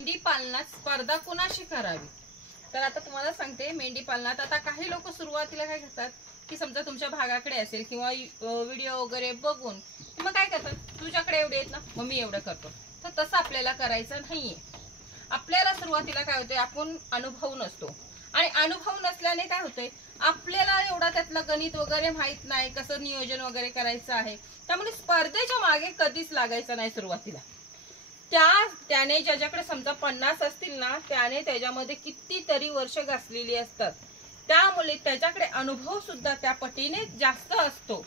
मेंढी पालनात स्पर्धा कुणाशी करावी? तर आता तुम्हाला सांगते, मेंढी पालनात आता काही लोक सुरुवातीला काय करतात की समजा तुमच्या भागाकडे असेल किंवा व्हिडिओ वगैरे बघून मग काय करतात, तुझ्याकडे एवढे आहेत ना मग मी एवढं करतो. तर तसं आपल्याला करायचं नाहीये. आपल्याला सुरुवातीला काय होते, आपण अनुभव नसतो आणि अनुभव नसल्याने काय होते, आपल्याला एवढा त्यातलं गणित वगैरे माहित नाही, कसं नियोजन वगैरे करायचं आहे. त्यामुळे स्पर्धेच्या मागे कधीच लागायचं नाही सुरुवातीला. त्याने ज्याच्याकडे समजा 50 असतील ना, त्याने त्याच्यामध्ये कितीतरी वर्ष घासलेली असतात. त्यामुळे त्याच्याकडे अनुभव सुद्धा त्या पटीने जास्त असतो.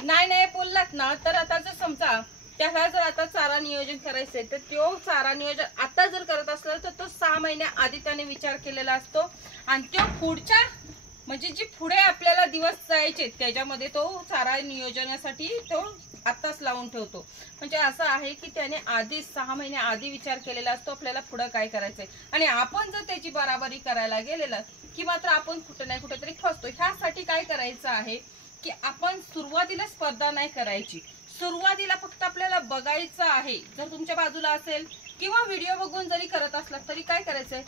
नाही बोललात ना, तर आता जर समजा त्याला जर आता चारा नियोजन करायचंय, तर तो चारा नियोजन आता जर करत असला तर तो 6 महिन्या आधी त्याने विचार केलेला असतो आणि तो पुढच्या म्हणजे जी पुढे आपल्याला दिवस जायचे त्याच्यामध्ये तो चारा नियोजनासाठी तो आताच लावून ठेवतो. म्हणजे असं आहे की त्याने आधी 6 महिने आधी विचार केलेला असतो आपल्याला पुढे काय करायचंय. आणि आपण जर त्याची बराबरी करायला गेलेलं की मात्र आपण कुठे नाही कुठेतरी फसतो. ह्यासाठी काय करायचं आहे की आपण सुरुवातीला स्पर्धा नाही करायची. सुरुवातीला फक्त आपल्याला बघायचं आहे. जर तुमच्या बाजूला असेल किंवा व्हिडिओ बघून जरी करत असला तरी काय करायचंय,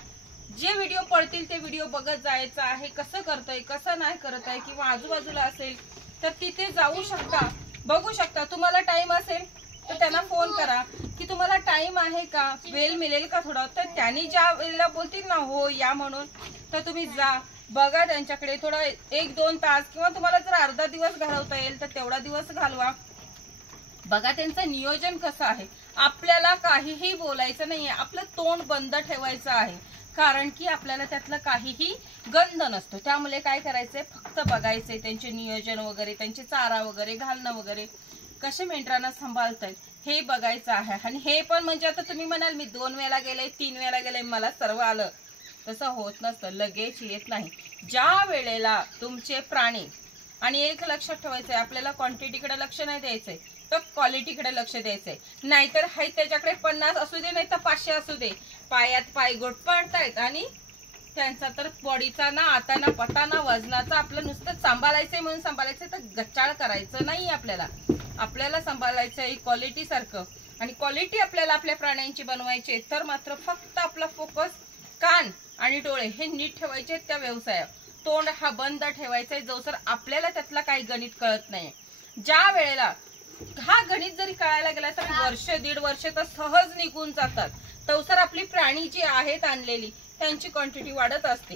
जे व्हिडिओ पडतील ते व्हिडिओ बघत जायचं आहे. कसं करतोय कसं नाही करत आहे, किंवा आजूबाजूला असेल तर तिथे जाऊ शकता, बघू शकता. तुम्हाला टाइम असेल तर त्यांना फोन करा की तुम्हाला टाइम आहे का, वेळ मिळेल का थोडा. तर त्यांनी ज्या वेळेला बोलतील ना हो या म्हणून, तर तुम्ही जा बघा त्यांच्याकडे थोडा 1-2 तास, किंवा तुम्हाला जर अर्धा दिवस घालवता येईल तर तेवढा दिवस घालवा. बघा त्यांचं नियोजन कसं आहे. आपल्याला काहीही बोलायचं नाहीये, आपलं तोंड बंद ठेवायचं आहे. कारण की आपल्याला त्यातलं काहीही गंध नसतो. त्यामुळे काय करायचंय, फक्त बघायचंय त्यांचे नियोजन वगैरे, त्यांचे चारा वगैरे घालणं वगैरे, कसे मेंढरांना सांभाळतायत हे बघायचं आहे. आणि हे पण म्हणजे आता तुम्ही म्हणाल मी 2 वेळा गेले 3 वेळा गेले मला सर्व आलं, तसं होत नसतं, लगेच येत नाही. ज्या वेळेला तुमचे प्राणी, आणि एक लक्षात ठेवायचंय, आपल्याला क्वांटिटीकडे लक्ष नाही द्यायचंय तर क्वालिटीकडे लक्ष द्यायचंय. नाहीतर हाय त्याच्याकडे 50 असू दे नाही तर 500 असू दे, पायात पाय गोट पडतायत आणि त्यांचा तर बॉडीचा ना आता ना पता ना वजनाचा, आपलं नुसतं सांभाळायचंय म्हणून सांभाळायचंय तर गच्चाळ करायचं नाही. आपल्याला सांभाळायचंय क्वालिटी सारखं, आणि क्वालिटी आपल्याला आपल्या प्राण्यांची बनवायची तर मात्र फक्त आपला फोकस कान आणि डोळे हे नीट ठेवायचे त्या व्यवसायात. तोंड हा बंद ठेवायचा जो सर आपल्याला त्यातला काही गणित कळत नाही. ज्या वेळेला हा गणित जरी कळायला गेला तर 1-1.5 वर्ष तर सहज निघून जातात. तवसर आपली प्राणी जी आहेत आणलेली त्यांची क्वांटिटी वाढत असते.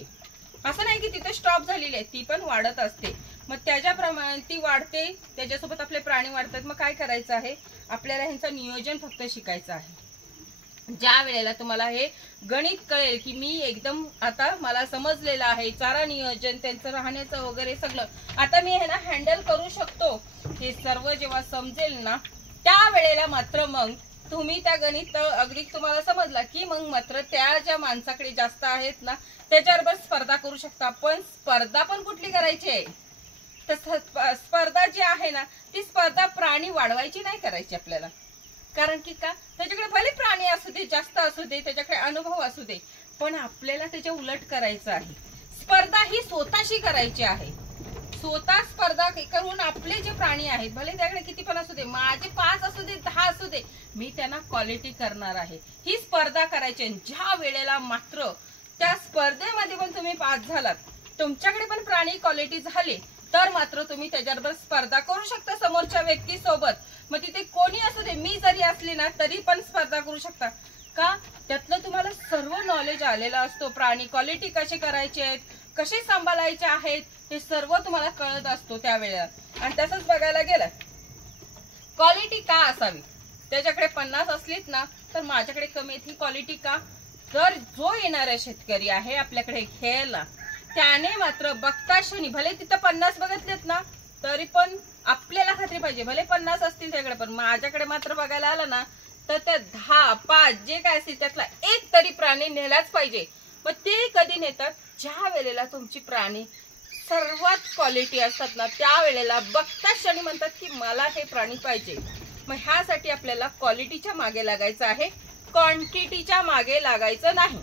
असं नाही की तिथे स्टॉप झालेली आहे, ती पण वाढत असते. मग त्याच्याप्रमाणे ती वाढते, त्याच्यासोबत आपले प्राणी वाढतात. मग काय करायचं आहे, आपल्याला ह्यांचं नियोजन फक्त शिकायचं आहे. ज्या वेळेला तुम्हाला हे गणित कळेल की मी एकदम आता मला समजलेलं आहे चारा नियोजन, त्यांचं राहण्याचं वगैरे सगळं आता मी हे ना हँडल करू शकतो, हे सर्व जेव्हा समजेल ना त्या वेळेला मात्र मग तुम्ही त्या गणित अगदी तुम्हाला समजला की मग मात्र त्या ज्या माणसाकडे जास्त आहेत ना त्याच्याबरोबर स्पर्धा करू शकता. पण स्पर्धा पण कुठली करायची आहे, तर स्पर्धा जी आहे ना ती स्पर्धा प्राणी वाढवायची नाही करायची आपल्याला. कारण की का, त्याच्याकडे भले प्राणी असू दे, जास्त असू दे, त्याच्याकडे अनुभव असू दे, पण आपल्याला त्याच्या उलट करायचं आहे. स्पर्धा ही स्वतःशी करायची आहे. स्वतः स्पर्धा करून आपले जे प्राणी आहेत भले त्याकडे किती पण असू दे, माझे 5 असू दे 10 असू दे, मी त्यांना क्वालिटी करणार आहे, ही स्पर्धा करायची. ज्या वेळेला मात्र त्या स्पर्धेमध्ये पण तुम्ही पास झालात, तुमच्याकडे पण प्राणी क्वालिटी झाले, तर मात्र तुम्ही त्याच्याबरोबर स्पर्धा करू शकता समोरच्या व्यक्ती सोबत. मग तिथे कोणी असू दे, मी जरी असली ना तरी पण स्पर्धा करू शकता. का, त्यातलं तुम्हाला सर्व नॉलेज आलेला असतो. प्राणी क्वालिटी कसे करायचे आहेत, कसे सांभाळायचे आहेत, हे सर्व तुम्हाला कळत असतो त्यावेळेला. आणि तसंच बघायला गेलं क्वालिटी का असावी, त्याच्याकडे 50 असलीत ना तर माझ्याकडे कमी आहेत, ही क्वालिटी का, तर जो येणारा शेतकरी आहे आपल्याकडे घ्यायला त्याने मात्र बघता क्षणी भले तिथं 50 बघितलेत ना तरी पण आपल्याला खात्री पाहिजे भले 50 असतील त्याकडे, पण माझ्याकडे मात्र बघायला आलं ना तर त्या 10-5 जे काय असतील त्यातला एक तरी प्राणी नेलाच पाहिजे. मग ते कधी नेतात, ज्या वेळेला तुमची प्राणी सर्वात क्वालिटी असतात ना त्यावेळेला बघता क्षणी म्हणतात की मला हे प्राणी पाहिजे. मग ह्यासाठी आपल्याला क्वालिटीच्या मागे लागायचं आहे, क्वांटिटीच्या मागे लागायचं नाही.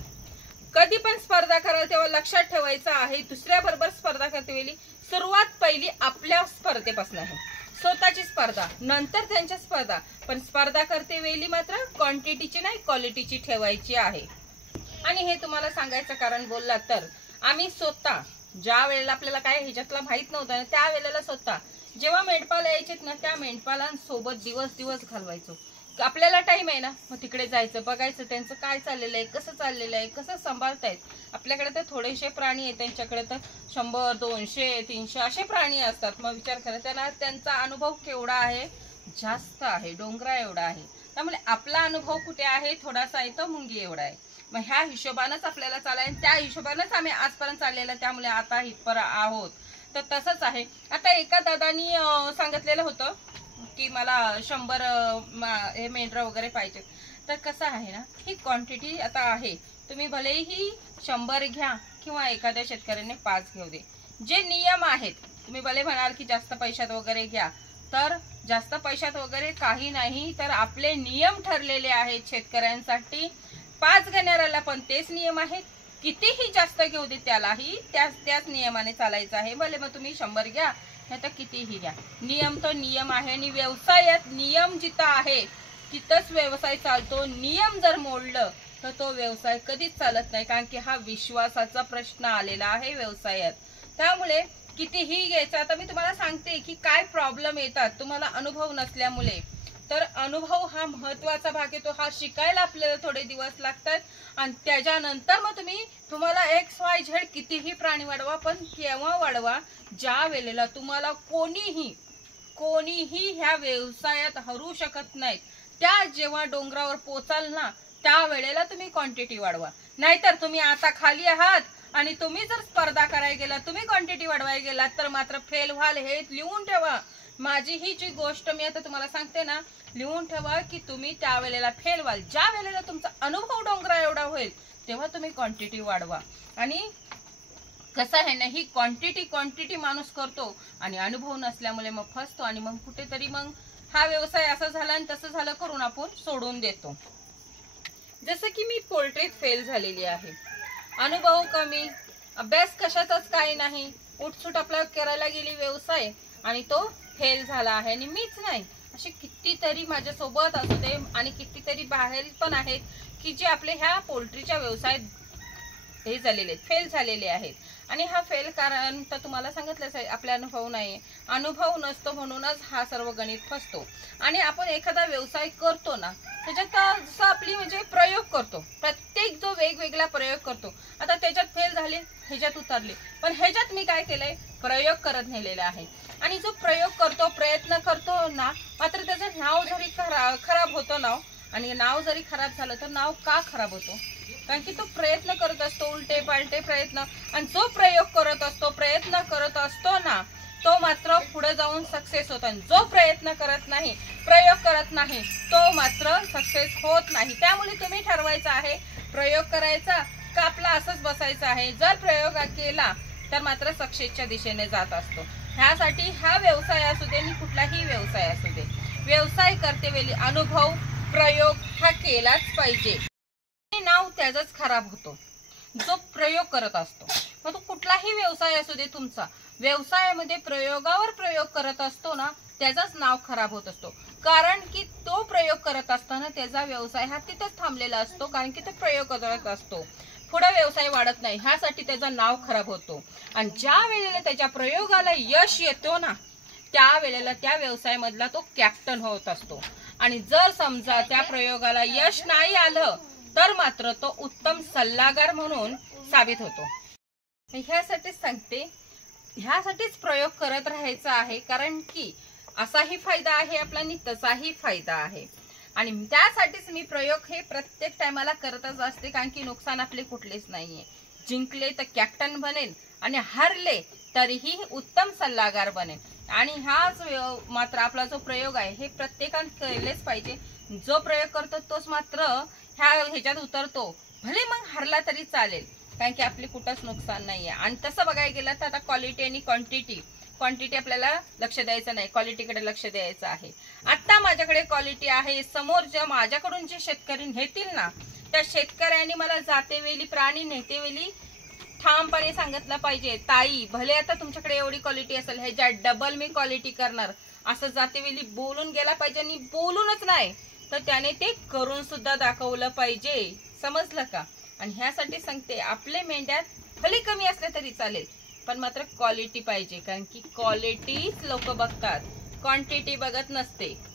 कधी पण स्पर्धा कराल तेव्हा लक्षात ठेवायचं आहे दुसऱ्या बरोबर स्पर्धा करते वेळी सुरुवात पहिली आपल्या स्पर्धेपासून आहे. स्वतःची स्पर्धा, नंतर त्यांच्या स्पर्धा, पण स्पर्धा करते वेळी मात्र क्वांटिटीची नाही क्वालिटीची ठेवायची आहे. आणि हे तुम्हाला सांगायचं कारण बोलला तर आम्ही स्वतः ज्या वेळेला आपल्याला काय ह्याच्यातला माहित नव्हतं ना, त्या वेळेला स्वतः जेव्हा मेंढपाळ यायचेत ना, त्या मेंढपाळांसोबत दिवस घालवायचो. आपल्याला टाइम आहे ना, मग तिकडे जायचं, बघायचं त्यांचं काय चाललेलं आहे, कसं चाललेलं आहे, कसं सांभाळतायत. आपल्याकडे तर थोडेसे प्राणी आहेत, त्यांच्याकडे तर 100, 200, 300 असे प्राणी असतात. मग विचार करा त्यांचा अनुभव केवढा आहे, जास्त आहे, डोंगरा एवढा आहे. त्यामुळे आपला अनुभव कुठे आहे, थोडासा आहे, तो मुंगी एवढा आहे. मग ह्या हिशोबानंच आपल्याला चालायचं, त्या हिशोबानंच आम्ही आजपर्यंत चाललेलं, त्यामुळे आता इथपर्यंत आहोत. तर तसंच आहे. आता एका दादानी सांगितलेलं होतं की मला 100 हे मेंढरा वगैरे पाहिजे. तर कसं आहे ना, ही क्वांटिटी आता आहे, तुम्ही भलेही 100 घ्या किंवा एखाद्या शेतकऱ्याने 5 घेऊ दे. जे नियम आहेत, तुम्ही भले म्हणाल की जास्त पैशात वगैरे घ्या, तर जास्त पैशात वगैरे काही नाही, तर आपले नियम ठरलेले आहेत शेतकऱ्यांसाठी. 5 घेणाऱ्याला पण तेच नियम आहेत, कितीही जास्त घेऊ दे त्यालाही त्याच नियमाने चालायचं आहे. भले मग तुम्ही 100 घ्या नाही तर कितीही घ्या, नियम तो नियम आहे. आणि व्यवसायात नियम जिथं आहे तिथंच व्यवसाय चालतो. नियम जर मोडलं तर तो व्यवसाय कधीच चालत नाही, कारण की हा विश्वासाचा प्रश्न आलेला आहे व्यवसायात. त्यामुळे कितीही घ्यायचं. आता मी तुम्हाला सांगते की काय प्रॉब्लेम येतात तुम्हाला अनुभव नसल्यामुळे. तर अनुभव हा महत्वाचा भाग येतो, हा शिकायला आपल्याला थोडे दिवस लागतात. आणि त्याच्यानंतर मग तुम्हाला XYZ कितीही प्राणी वाढवा, पण केव्हा वाढवा, ज्या वेळेला तुम्हाला कोणीही ह्या व्यवसायात हरू शकत नाहीत. त्या जेव्हा डोंगरावर पोचाल ना, त्या वेळेला तुम्ही क्वांटिटी वाढवा. नाहीतर तुम्ही आता खाली आहात आणि तुम्ही जर स्पर्धा करायला गेला, तुम्ही क्वांटिटी वाढवायला गेलात, तर मात्र फेल व्हाल. हे लिहून ठेवा. माझी ही जी गोष्ट मी आता तुम्हाला सांगते ना, लिहून ठेवा की तुम्ही त्या वेळेला फेल व्हाल. ज्या वेळेला तुमचा अनुभव डोंगरा एवढा होईल तेव्हा तुम्ही क्वांटिटी वाढवा. आणि कसं आहे ना, ही क्वांटिटी माणूस करतो आणि अनुभव नसल्यामुळे मग फसतो. आणि मग कुठेतरी मग हा व्यवसाय असं झाला आणि तसं झालं करून आपण सोडून देतो. जसं की मी पोल्ट्रीत फेल झालेली आहे. अनुभव कमी, अभ्यास कशाचाच काही नाही, उठसूट आपला करायला गेली व्यवसाय आणि तो फेल झाला आहे. आणि मीच नाही, असे कितीतरी माझ्यासोबत असू दे आणि कितीतरी बाहेर पण आहेत की जे आपले ह्या पोल्ट्रीच्या व्यवसायात हे झालेले आहेत, फेल झालेले आहेत. आणि हा फेल कारण तर तुम्हाला सांगितलंच आहे, आपला अनुभव नाही, अनुभव नसतो म्हणूनच हा सर्व गणित फसतो. आणि आपण एखादा व्यवसाय करतो ना, त्याच्यात जसं आपली म्हणजे प्रयोग करतो, प्रत्येक जो वेगवेगळा प्रयोग करतो. आता त्याच्यात फेल झाले, ह्याच्यात उतरले, पण ह्याच्यात मी काय केलंय, प्रयोग करत नेलेला आहे. आणि जो प्रयोग करतो, प्रयत्न करतो ना, मात्र त्याचं नाव जरी खराब होतं नाव, आणि नाव जरी खराब झालं तर नाव का खराब होतो, कारण की तो प्रयत्न करत असतो, उलटे पालटे प्रयत्न. आणि जो प्रयोग करत असतो, प्रयत्न करत असतो ना, तो मात्र पुढे जाऊन सक्सेस होतो. जो प्रयत्न करत नाही, प्रयोग करत नाही, तो मात्र सक्सेस होत नाही. त्यामुळे तुम्ही ठरवायचं आहे, प्रयोग करायचा का आपला असंच बसायचं आहे. जर प्रयोग केला तर मात्र सक्सेसच्या दिशेने जात असतो. ह्यासाठी हा व्यवसाय असू दे आणि कुठलाही व्यवसाय असू दे, व्यवसाय करते वेळी अनुभव, प्रयोग हा केलाच पाहिजे. नाव त्याचाच खराब होतो जो प्रयोग करत असतो. मग तो कुठलाही व्यवसाय असू दे, तुमचा व्यवसायामध्ये प्रयोगावर प्रयोग करत असतो ना, त्याचाच नाव खराब होत असतो. कारण की तो प्रयोग करत असताना त्याचा व्यवसाय हा तिथेच थांबलेला असतो, कारण की तो प्रयोग करत असतो, पुढे व्यवसाय वाढत नाही. ह्यासाठी त्याचं नाव खराब होतो. आणि ज्या वेळेला त्याच्या प्रयोगाला यश येतो ना, त्या वेळेला त्या व्यवसायामधला तो कॅप्टन होत असतो. आणि जर समजा त्या प्रयोगाला यश नाही आलं तर मात्र तो उत्तम सल्लागार म्हणून साबित होतो. ह्यासाठीच सांगते, ह्यासाठीच प्रयोग करत राहायचा आहे, कारण की असाही फायदा आहे आपला आणि तसाही फायदा आहे. आणि त्यासाठीच मी प्रयोग हे प्रत्येक टायमाला करतच असते, कारण की नुकसान आपले कुठलेच नाहीये. जिंकले तर कॅप्टन बनेल आणि हारले तरीही उत्तम सल्लागार बनेल. आणि हाच मात्र आपला जो प्रयोग आहे हे प्रत्येकाने केलेच पाहिजे. जो प्रयोग करतो तोच मात्र ह्याच्यात उतरतो, भले मग हारला तरी चालेल, कारण की आपले कुठंच नुकसान नाहीये. आणि तसं बघायला गेलं तर आता क्वालिटी आणि क्वांटिटी आपल्याला लक्ष द्यायचं नाही, क्वालिटीकडे लक्ष द्यायचं आहे. आता माझ्याकडे क्वालिटी आहे, समोर ज्या माझ्याकडून जे शेतकरी नेतील ना, त्या शेतकऱ्यांनी मला जातेवेळी प्राणी नेतेवेळी ठामपणे सांगितलं पाहिजे, ताई भले आता तुमच्याकडे एवढी क्वालिटी असेल, ह्याच्या डबल मी क्वालिटी करणार, असं जातेवेळी बोलून गेला पाहिजे आणि बोलूनच नाही तर त्याने ते करून सुद्धा दाखवलं पाहिजे, समजलं का? आणि ह्यासाठी सांगते, आपले मेंढ्यात भले कमी असले तरी चालेल, पण मात्र क्वालिटी पाहिजे, कारण की क्वालिटीच लोक बघतात, क्वांटिटी बघत नसते.